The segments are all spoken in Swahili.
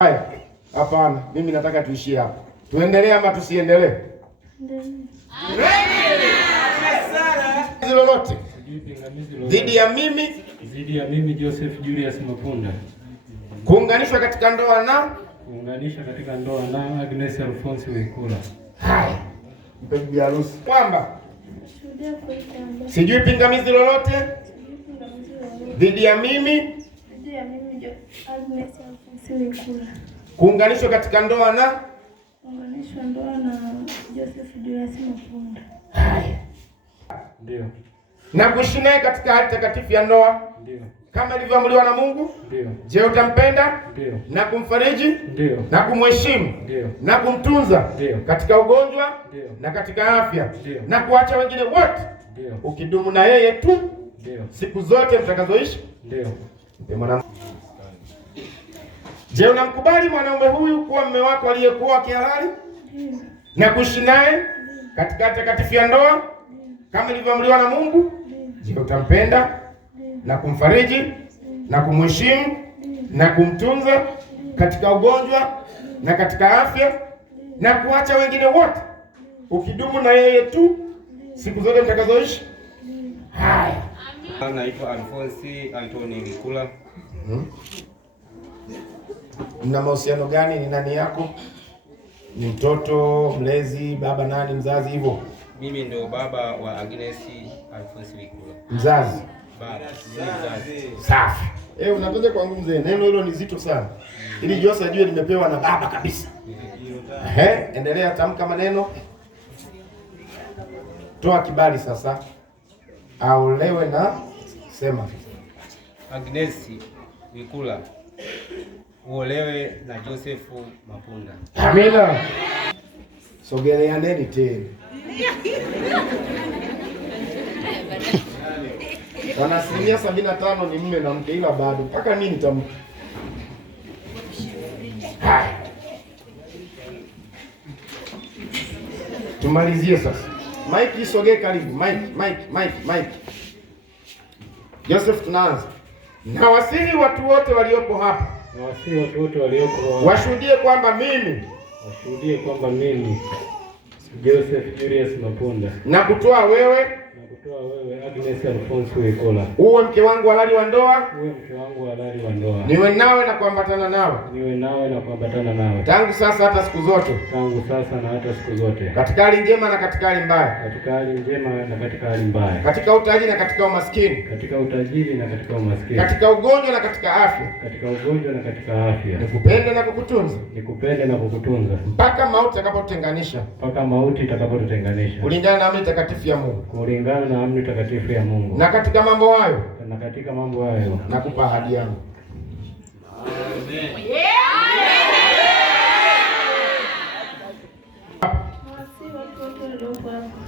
Haya, hapana, mimi nataka tuishie hapa. Tuendelee ama tusiendelee? Lolote dhidi ya mimi Joseph Julius Mapunda kuunganishwa katika ndoa na Agnes Alphonse Wekula. Haya, mpenzi harusi, kwamba sijui pingamizi lolote dhidi ya mimi Agnes Alphonse Wekula kuunganishwa katika ndoa na Joseph Julius Mapunda. Haya, ndio, na kuishi naye katika hali takatifu ya ndoa, ndio, kama ilivyoamriwa na Mungu. Ndio. Je, utampenda? Ndio. Na kumfariji? Ndio. Na kumheshimu? Ndio. Na kumtunza? Ndio. Katika ugonjwa? Ndio. Na katika afya? Ndio. Na kuacha wengine wote? Ndio. Ukidumu na yeye tu? Ndio. Siku zote mtakazoishi? Ndio. Je, unamkubali mwanaume huyu kuwa mume wako aliyekuwa kihalali? Ndio. Na kuishi naye katika takatifu ya ndoa kama ilivyoamriwa na Mungu? Je, utampenda? Na kumfariji na kumheshimu na kumtunza katika ugonjwa na katika afya na kuacha wengine wote, ukidumu na yeye tu siku zote mtakazoishi? Haya. Naitwa Alphonse Anthony Wekula. Mna mahusiano gani? Ni nani yako? Ni mtoto, mlezi, baba, nani, mzazi hivyo? Mimi ndio baba wa Agnes Alphonse Wekula. Mzazi? Baba, mzazi. Safi. Unatoka kwangu mzee. Neno hilo ni zito sana. Ili Jose ajue nimepewa na baba kabisa. Endelea, tamka maneno. Toa kibali sasa. Aolewe na sema. Agnes Wekula uolewe na Joseph Mapunda. Amina. Sogeleaneni tena. Wana 75% ni mume na mke, ila bado mpaka mimi nitamka. Haya, tumalizie sasa. Mike isogee karibu. Mike. Joseph, tunaanza. Na wasihi watu wote waliopo hapa washuhudie kwamba mimi Joseph Julius Mapunda na kutoa wewe Agnes Alphonse Wekula uwe mke wangu halali wa ndoa, niwe nawe na kuambatana nawe, tangu sasa hata siku zote, katika hali njema na katika hali mbaya, katika utajiri na katika umaskini, katika ugonjwa na katika afya, nikupende na kukutunza mpaka mauti itakapotutenganisha, kulingana na amri takatifu ya Mungu. Na katika mambo hayo nakupa ahadi yangu.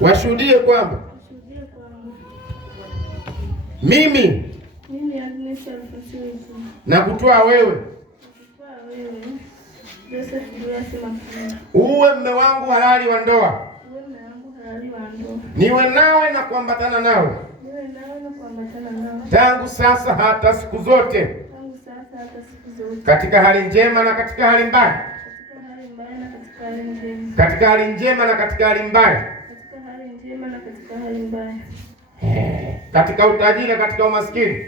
Washuhudie kwamba mimi Agnes Alphonse Wekula na kutoa wewe Joseph Julius Mapunda uwe mume wangu halali wa ndoa, niwe nawe na kuambatana nawe, tangu sasa hata siku zote, katika hali njema na katika hali mbaya, katika hali njema na katika hali mbaya, katika utajiri na katika umaskini,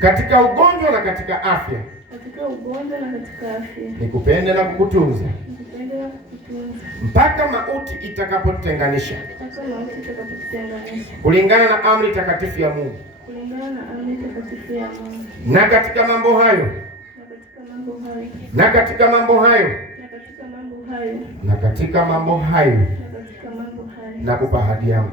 katika ugonjwa na katika afya, nikupende na kukutunza mpaka mauti itakapotutenganisha, kulingana na amri takatifu ya Mungu. Na katika mambo hayo nakupa ahadi yangu.